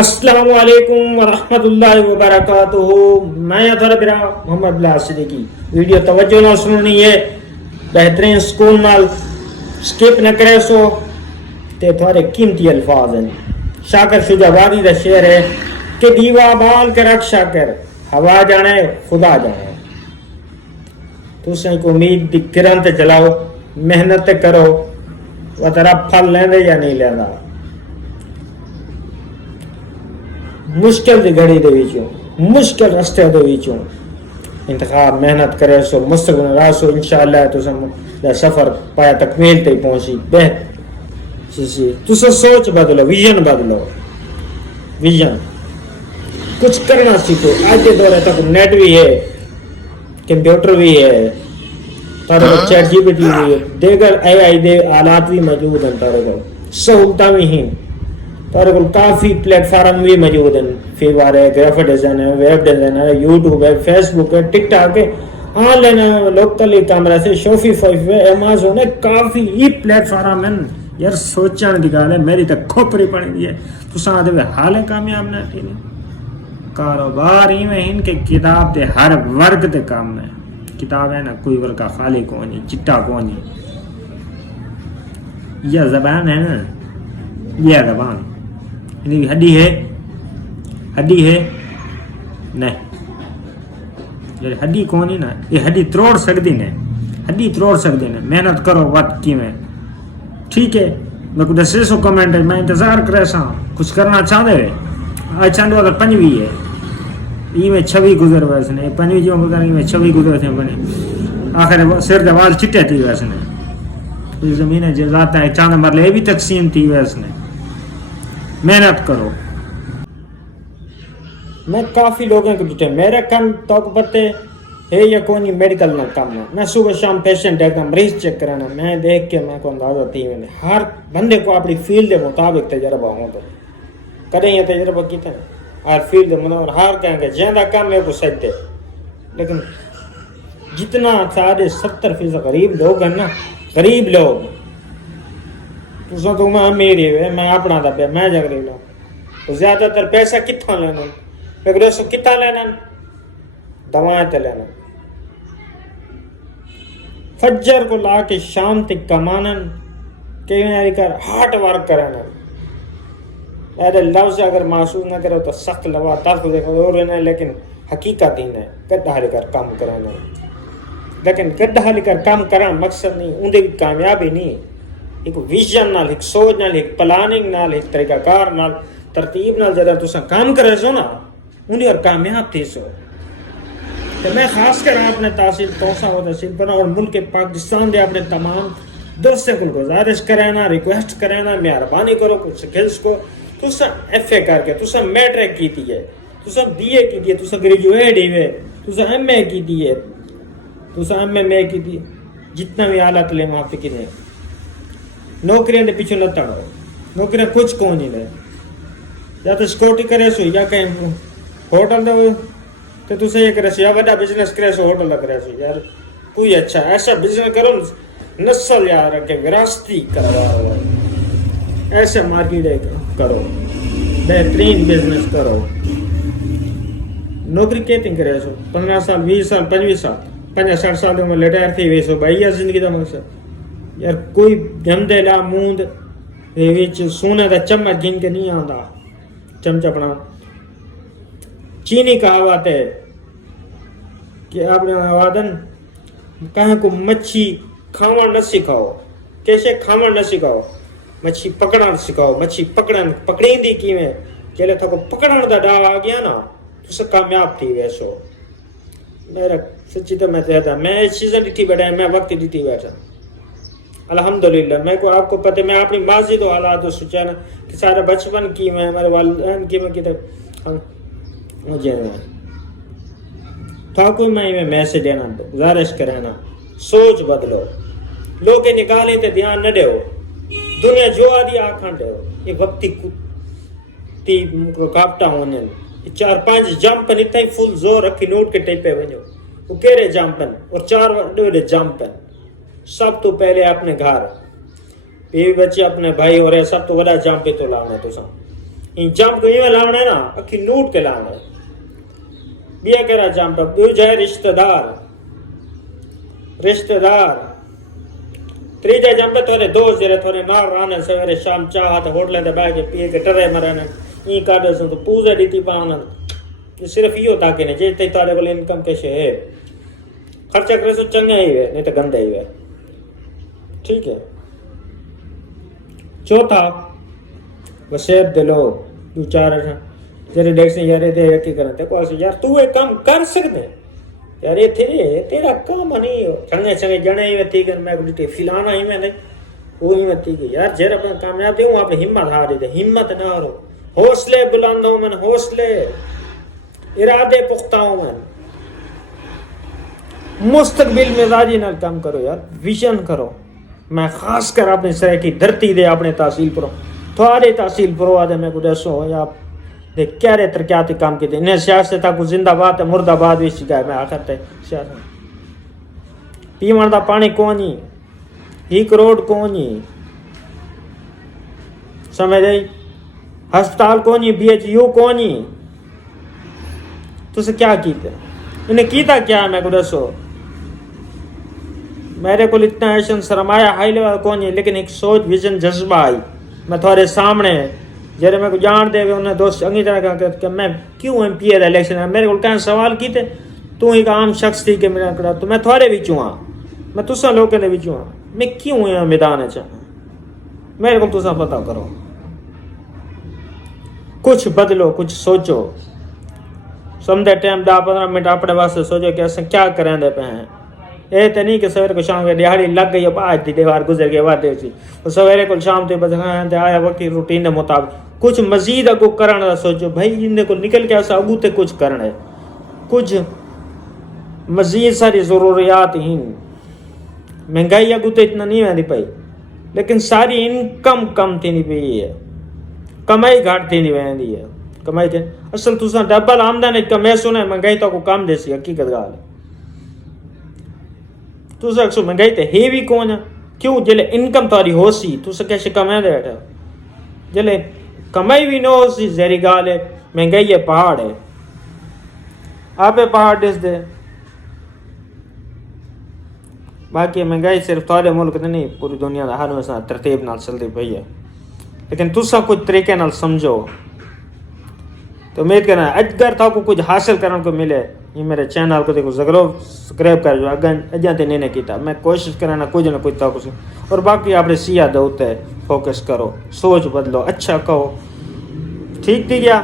السلام علیکم ورحمۃ اللہ وبرکاتہ. میں تھوڑا برا محمد بلال صدیقی ویڈیو توجہ نہ سننی ہے بہترین سکون نال سکپ نہ کرے سو تے تھوڑے قیمتی الفاظ ہیں. شاکر شجاعتی دا شعر ہے کہ دیوا بال کے رکھ شاکر ہوا جانے خدا جانے. تسیں کو امید دی کرن تے چلاؤ محنت تے کرو وہ تیرا پھل لیندے یا نہیں لیندا. مشکل دی گھڑی دے وچوں مشکل رستے دے وچوں انتخاب محنت کرے سو مستقبل راسو انشاءاللہ تساں سفر پایا تکمیل تے پہنچی. تساں سوچ بدلو ویژن بدلو ویژن کچھ کرنا سیکھو. آج کے دور تک نیٹ بھی ہے کمپیوٹر بھی ہے تارے کو چیٹ جی پی ٹی بھی ہے دیگر اے آئی دے آلات بھی موجود ہیں تارے کو سہولتاں بھی ہیں تارے کو کافی پلیٹ فارم بھی موجود ہیں. فیور ہے گرافک ڈیزائن ہے ویب ڈیزائن ہے یوٹیوب ہے فیس بک ہے ٹک ٹاک ہے آن لائن ہے لوکل کیمرہ سے شوفیفائی ہے امیزون ہے کافی ہی پلیٹ فارم ہیں. یار سوچن دی گل ہے میری تے کھوپڑی پڑی دی ہے تساں دے حال کامیاب نہ تھی کاروبار ہی میں ان کے کتاب تے ہر ورگ تے کام ہے. کتاب ہے نا کوئی ورگ کا خالی کو نہیں چٹا کو نہیں. یہ زبان ہے نا یہ زبان ہڈی ہے نہیں یہ ہڈی کون ہی نا یہ ہڈی تروڑ سکتی نے محنت کرو وقت کی میں ٹھیک ہے. میں کو دسے سو کمنٹ ہے میں انتظار کرے سا کچھ کرنا چاہ دے آج چاندو اگر پنجوی ہے یہ میں 26 گزر ویسے نے 5 جو گزر میں 26 گزر تھے بنے آخر سر دوال چٹے تھی ویسے نے زمین جزاتا ہے چاند مرلے بھی تقسیم تھی ویسے نے. محنت کرو. میں کافی لوگوں کو ڈٹے میرا کام تو پتے ہے یا کونی میڈیکل نہ کام ہے. میں صبح شام پیشنٹ دیکھتا مریض چیک کرانا میں دیکھ کے میں کو اندازہ تھی میں ہر بندے کو اپنی فیلڈ کے مطابق تجربہ ہوں تو کریں یہ تجربہ کیتا ہے ہر فیلڈ منور ہر کہیں گے جہاں کام ہے وہ سجدے. لیکن جتنا سارے 70% غریب لوگ ہیں نا غریب لوگ تو میں امیر ہے میں اپنا دا پہ میں جگ رہی لوں زیادہ تر پیسہ کتوں لینا لیکن سو کتنا لینا دوائیں تے لینا فجر کو لا کے شام تک کمانا کہ کر ہارڈ ورک کرنا. اے لفظ اگر محسوس نہ کرو تو سخت لوا تلخ دیکھو رہنا لیکن حقیقت ہی ہے گڈھا لے کر کام کرانا. لیکن گڈھا لے کر کام کرنا مقصد نہیں اندے بھی کامیابی نہیں. ایک ویژن نال ایک سوچ نال ایک پلاننگ نال ایک طریقہ کار نال ترتیب نال جدا تساں کام کرے سو نا انہیں اور کامیاب تھی سو. تو میں خاص کر اپنے تحصیل توسا و تحصیل پر اور ملک پاکستان دے اپنے تمام دوستوں کو گزارش کرانا ریکویسٹ کرانا مہربانی کرو کچھ سکلز کو تساں ایف اے کر کے تساں میٹرک کیتی ہے تساں بی اے کیتی ہے تساں گریجویٹ ہوئے تساں ایم اے کیتی ہے تساں ایم اے کیتی جتنا بھی اعلیٰ تعلیم حاصل ہے نوکریاں دے پیچھے لتڑ ہو نوکریاں کچھ کو نہیں لے یا تو سیکورٹی کرے سو یا کہیں ہوٹل دے تو تسے یہ کرے سو یا بڑا بزنس کرے سو ہوٹل دا کرے سو. یار کوئی اچھا ایسا بزنس کرو نسل یاد رکھے وراثتی کرو ایسے مارکیٹ کرو بہترین بزنس کرو. نوکری کہتے کرے سو 15 سال 20 سال 25 سال 50-60 سال میں لٹائر تھی ویسو بھائی زندگی دا مقصد یار کوئی گندے لا موند سونے دا چمچ گن کے نہیں آتا چمچ اپنا. چینی کہاوت ہے کہ آپ نے وادن کہیں کو مچھی کھاون نہ سکھاؤ کیسے کھاون نہ سکھاؤ مچھی پکڑنا سکھاؤ. مچھی پکڑیں دی کی میں جلے تھا کو پکڑن دا ڈا آ گیا نا تو سے کامیاب تھی ویسو. میرا سچی تو میں کہتا میں چیزیں ڈٹھی بیٹھا میں وقت ڈٹھی بیٹھا الحمدللہ. میں کو آپ کو پتہ میں اپنی ماضی تو حالات سوچا نا کہ سارے بچپن کی میں ہمارے والدین کی میں کتنے مجھے تھا کوئی میں میسج دینا گزارش کرانا سوچ بدلو. لوگ نکالیں تے دھیان نہ دیو دنیا جو آدھی آکھن دیو یہ وقتی تی رکاوٹاں ہونے 4-5 جمپن اتنا ہی فل زور رکھی نوٹ کے ٹیپے ونجو وہ کہرے جمپن اور 4 ڈوڑے جمپن. سب تو پہلے اپنے گھر بیوی بچے اپنے بھائی اور سب تو بڑا جمپ پہ تو لانا تو سب جمپ کو یہ لاؤنا ہے نا اکھی نوٹ کے لاؤنا ہے بیا کرا جمپ دو جائے رشتہ دار تریجا جمپ تھوڑے دوست جرے تھوڑے نار رانے سویرے شام چاہا تو ہوٹلے دے بیٹھ کے پیے کے ٹرے مرنے این کاٹے سن تو پوزے دیتی پانا یہ صرف یہ ہوتا کہ نہیں جیتے تارے کو انکم کے شے خرچہ کرے سو چنگے ہی ہوئے نہیں تو گندے ہی ہوئے ٹھیک ہے چوتھا وسیعت دلو دو چار جیسے دیکھ سے یار دے یقین کرتے کو ایسے یار تو ایک کام کر سکتے یار یہ تیرا کام نہیں ہو چنگے جنے ہی ہوتی کہ میں کو فلانا ہی میں نہیں وہ ہی ہوتی کہ یار جیر اپنا کامیاب دے ہوں آپ ہمت ہاری دے ہمت نہ ہو حوصلے بلند ہوں من حوصلے ارادے پختہ ہوں من مستقبل مزاجی نال کام کرو یار ویژن کرو میں خاص کر اپنے سرے کی دھرتی دے اپنے تحصیل پرو تھوڑے تحصیل پرو آدھے میں کو دسو یا دیکھ کیا رہے ترقیاتی کام کی تھے انہیں سیاست کو زندہ بات ہے مردہ بات بھی شکایت میں آخر تے سیاست پی مردہ پانی کونی ایک روڈ کونی سمجھ دے ہسپتال کونی بی ایچ یو کونی تو سے کیا کیتے انہیں کیتا کیا ہے میں کو دسو میرے کو اتنا ایشن سرمایہ ہائی لیول کونی لیکن ایک سوچ ویژن جذبہ آئی میں تھوڑے سامنے جیسے میں کو جان دے انہیں دوست انگی طرح کہا کہ میں کیوں ایم پی اے الیکشن ہے میرے کو کہیں سوال کیتے تو ایک عام شخص تھی کہ میرا کہا تو میں تھوڑے بھی چوہاں میں تسا لوگوں نے بھی چوہاں میں کیوں یہاں میدان چاہاں میرے کو تسا پتہ کرو کچھ بدلو کچھ سوچو سمجھے ٹائم 10-15 منٹ اپنے واسطے سوچو کہ ایسے کیا کریں دے پہ ہیں یہ تو نہیں کہ سویرے کو شام کے دیہڑی لگ گئی آج دی دیوار گزر گئی بعد دیسی سویرے کو شام تے بس ہاں آیا وقت روٹین کے مطابق کچھ مزید اگو کرنے کا سوچو بھائی ان کو نکل کے ایسا اگو تے کچھ کرنا ہے کچھ مزید ساری ضروریات ہی مہنگائی اگو تے اتنا نہیں ویندی پئی لیکن ساری انکم کم تھی نہیں پئی ہے کمائی گھٹ تھی نہیں ویندی ہے کمائی تھی اصل تساں ڈبل آمدن کمائی سنے مہنگائی تو کو کم دیسی حقیقت گال ہے تو سو مہنگائی تے ہے بھی کون ہے کیوں جلے انکم تاری ہو سی تو سے کیسے کمائی دے بیٹھا جلے کمائی بھی نہ ہو سی زہری گال ہے مہنگائی ہے پہاڑ ہے آپ پہاڑ ڈس دے باقی مہنگائی صرف تھوڑے ملک نہیں پوری دنیا دا ہر میں ترتیب نال چلتی پئی ہے لیکن تسا کچھ طریقے نال سمجھو تو امید کرنا اگر تھا کو کچھ حاصل کرنے کو ملے یہ میرے چینل کو دیکھو ضرور سبسکرائب کر جو اجاں تے نہیں کیتا میں کوشش کرنا کچھ نہ کچھ تو اور باقی اپنے سیاح دے اوتے فوکس کرو سوچ بدلو اچھا کہو ٹھیک تھی گیا